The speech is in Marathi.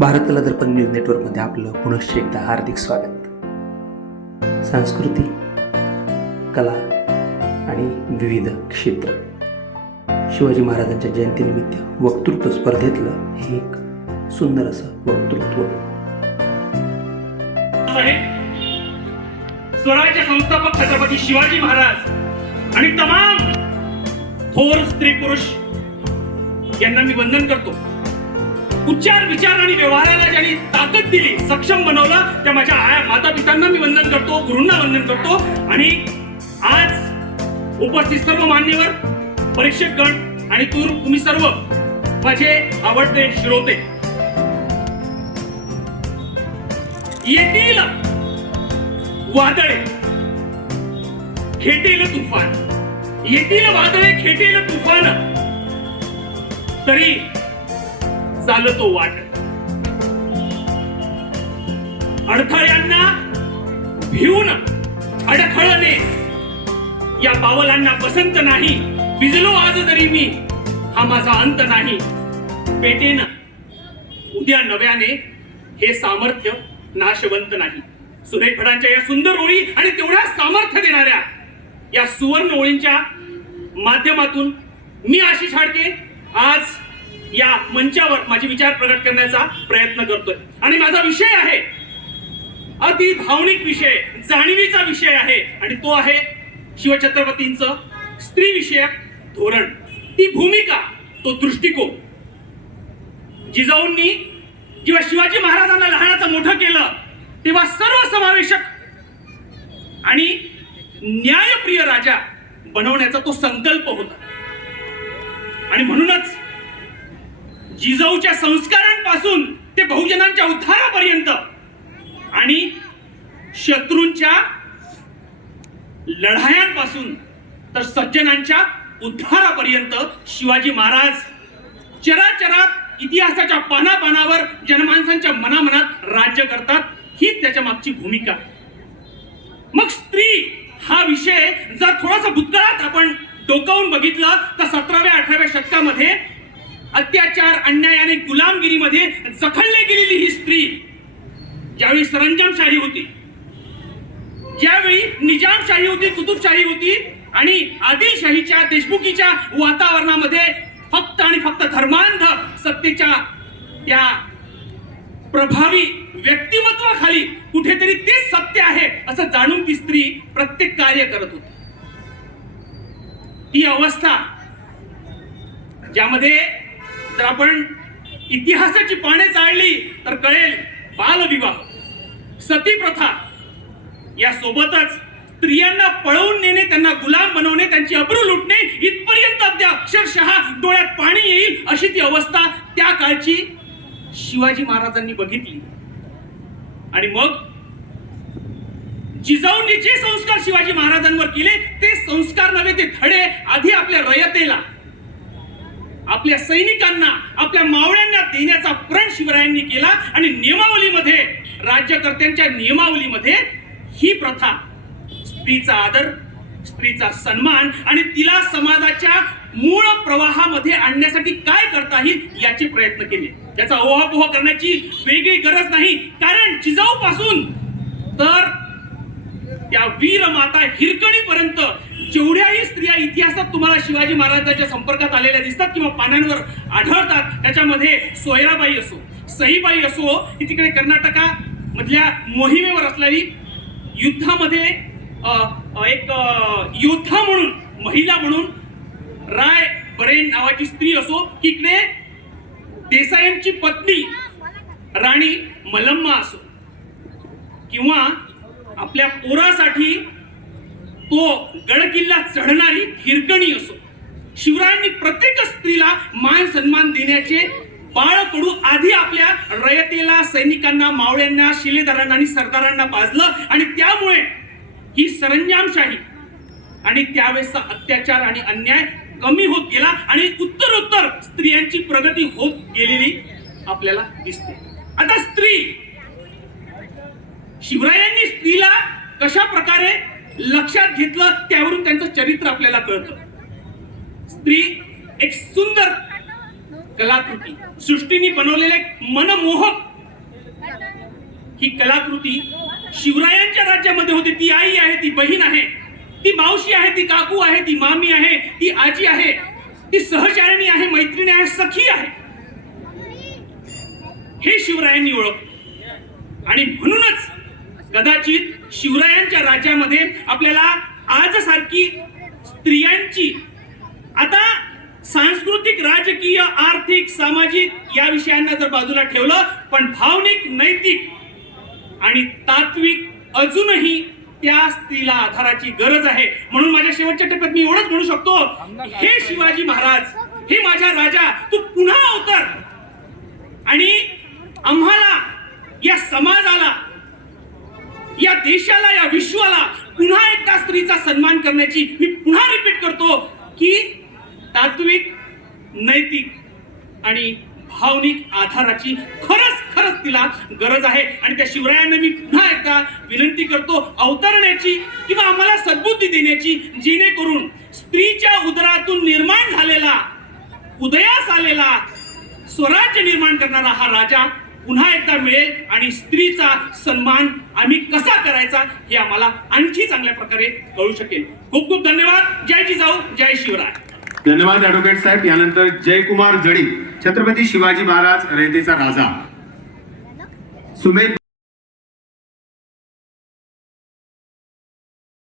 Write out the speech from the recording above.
भारत कला दर्पण न्यूज नेटवर्कमध्ये आपलं पुनश्च एकदा हार्दिक स्वागत. संस्कृती, कला आणि विविध क्षेत्र. शिवाजी महाराजांच्या जयंतीनिमित्त वक्तृत्व स्पर्धेतलं हे एक सुंदर असं वक्तृत्व. स्वराज्य संस्थापक छत्रपती शिवाजी महाराज आणि तमाम थोर स्त्री पुरुष यांना मी वंदन करतो. उच्चार, विचार आणि व्यवहाराला ज्यांनी ताकद दिली, सक्षम बनवलं, त्या माझ्या माता पित्यांना मी वंदन करतो, गुरूंना वंदन करतो. आणि आज उपस्थित सर्व मान्यवर, परीक्षक गण आणि तुम्ही सर्व माझे आवडते श्रोते. येतील वादळे, खेटेल तुफान, येतील वादळे, खेटेल तुफान, तरी चालतो वाट. अडथळ्यांना भिवून अडखळणे या पावलांना पसंत नाही. भिजलो आज जरी मी, हा माझा अंत नाही. पेटेन उद्या नव्याने, हे सामर्थ्य नाशवंत नाही. सुरेख फडांच्या या सुंदर ओळी आणि तेवढ्या सामर्थ्य देणाऱ्या या सुवर्ण ओळींच्या माध्यमातून मी आशिष हाडके आज या मंचावर माझे विचार प्रकट करण्याचा प्रयत्न करतोय. आणि माझा विषय आहे अति भावनिक विषय, जाणीवीचा विषय आहे, आणि तो आहे शिवछत्रपतींचं स्त्री विषयक धोरण, ती भूमिका, तो दृष्टिकोन. जिजाऊंनी जेव्हा शिवाजी महाराजांना लहानाचं मोठं केलं, तेव्हा सर्वसमावेशक आणि न्यायप्रिय राजा बनवण्याचा तो संकल्प होता. आणि म्हणूनच जिजाऊच्या संस्कारांपासून ते बहुजनांच्या उद्धारापर्यंत आणि शत्रूंच्या लढायांपासून तर सज्जनांच्या उद्धारापर्यंत शिवाजी महाराज चराचरात इतिहासाच्या पानापानावर जनमानसांच्या मनामनात राज्य करतात. हीच त्याच्या मागची भूमिका. मग स्त्री हा विषय जर थोडासा भूतकाळात आपण डोकावून बघितलं तर 17व्या-18व्या शतकामध्ये अत्याचार, अन्याय आणि गुलामगिरीमध्ये जखडली गेलेली ही स्त्री, ज्यावेळी सरंजामशाही होती, ज्यावेळी निजामशाही होती, कुतुबशाही होती आणि आदिलशाहीच्या, देशमुखीच्या वातावरणामध्ये फक्त आणि फक्त धर्मांध सत्तेच्या त्या प्रभावी व्यक्तिमत्वाखाली कुठेतरी तेच सत्य आहे असं जाणून ती स्त्री प्रत्येक कार्य करत होती. ही अवस्था ज्यामध्ये जर आपण इतिहासाची पाने चाळली तर कळेल बालविवाह, सती प्रथा, या सोबतच स्त्रियांना पळवून नेणे, त्यांना गुलाम बनवणे, त्यांची अब्रू लुटणे, इथपर्यंत अद्या अक्षरशः डोळ्यात पाणी येईल अशी ती अवस्था त्या काळची शिवाजी महाराजांनी बघितली. आणि मग जिजाऊंनी जे संस्कार शिवाजी महाराजांवर केले, ते संस्कार नव्हे, ते धडे आधी आपल्या रयतेला, आपल्या सैनिकांना, आपल्या मावळ्यांना देण्याचा प्रण शिवरायांनी केला. आणि नियमावलीमध्ये, राज्यकर्त्यांच्या नियमावलीमध्ये ही प्रथा, स्त्रीचा आदर, स्त्रीचा सन्मान आणि तिला समाजाच्या मूळ प्रवाहामध्ये आणण्यासाठी काय करता येईल याचे प्रयत्न केले. त्याचा ओहापोह करण्याची वेगळी गरज नाही, कारण जिजाऊपासून तर त्या वीर माता हिरकणीपर्यंत जेवढ्याही स्त्रिया इतिहासात तुम्हाला शिवाजी महाराजांच्या संपर्कात आलेल्या दिसतात किंवा पानांवर आढळतात, त्याच्यामध्ये सोयराबाई असो, सईबाई असो, ही तिकडे कर्नाटका मधल्या मोहिमेवर असलेली, युद्धामध्ये एक योद्धा म्हणून, महिला म्हणून राय बरेन नावाची स्त्री असो, इकडे देसाईंची पत्नी राणी मलम्मा असो, किंवा आपल्या पोरासाठी तो गडकिल्ला चढणारी हिरकणी असो, शिवरायांनी प्रत्येक स्त्रीला मान सन्मान देण्याचे बाळकडू आधी आपल्या रयतेला, सैनिकांना, मावळ्यांना, शिलेदारांना आणि सरदारांना पाजलं. आणि त्यामुळे ही सरंजामशाही आणि त्यावेळेसचा अत्याचार आणि अन्याय कमी होत गेला आणि उत्तरोत्तर स्त्रियांची प्रगती होत गेलेली आपल्याला दिसते. आता स्त्री, शिवरायांनी स्त्रीला कशा प्रकारे लक्षात घेतलं त्यावरून त्यांचं चरित्र आपल्याला कळतं. स्त्री एक सुंदर कलाकृती, सृष्टीने बनवलेले मनमोहक ही कलाकृती शिवरायांच्या राज्यामध्ये होती. ती आई आहे, ती बहीण आहे, ती मावशी आहे, ती काकू आहे, ती मामी आहे, ती आजी आहे, ती सहचारिणी आहे, मैत्रिणी आहे, सखी आहे. हे शिवरायांनी ओळखलं आणि म्हणूनच कदाचित शिवरायांच्या राज्यामध्ये आपल्याला आज सारखी स्त्रियांची, आता सांस्कृतिक, राजकीय, आर्थिक, सामाजिक या विषयांना जर बाजूला ठेवलं, पण भावनिक, नैतिक आणि तात्विक अजूनही त्या स्त्रीला आधाराची गरज आहे. म्हणून माझ्या शेवटच्या टप्प्यात मी एवढंच म्हणू शकतो, हे शिवाजी महाराज, हे माझा राजा, तू पुन्हा अवतर आणि आम्हाला, या समाजाला, या देशाला, या विश्वाला पुन्हा एकदा स्त्रीचा सन्मान करण्याची, मी पुन्हा रिपीट करतो की तात्विक, नैतिक आणि भावनिक आधाराची खरंच तिला गरज आहे. आणि त्या शिवरायांना मी पुन्हा एकदा विनंती करतो अवतरण्याची किंवा आम्हाला सद्बुद्धी देण्याची, जेणेकरून स्त्रीच्या उदरातून निर्माण झालेला, उदयास आलेला, स्वराज्य निर्माण करणारा हा राजा पुन्हा एकदा मिळेल आणि स्त्रीचा सन्मान आम्ही कसा करायचा हे आम्हाला आणखी चांगल्या प्रकारे कळू शकेल. खूप खूप धन्यवाद. जय जिजाऊ, जय शिवराय. धन्यवाद ॲडव्होकेट साहेब. यानंतर जयकुमार जडी, छत्रपती शिवाजी महाराज रयतेचा राजा. सुमेध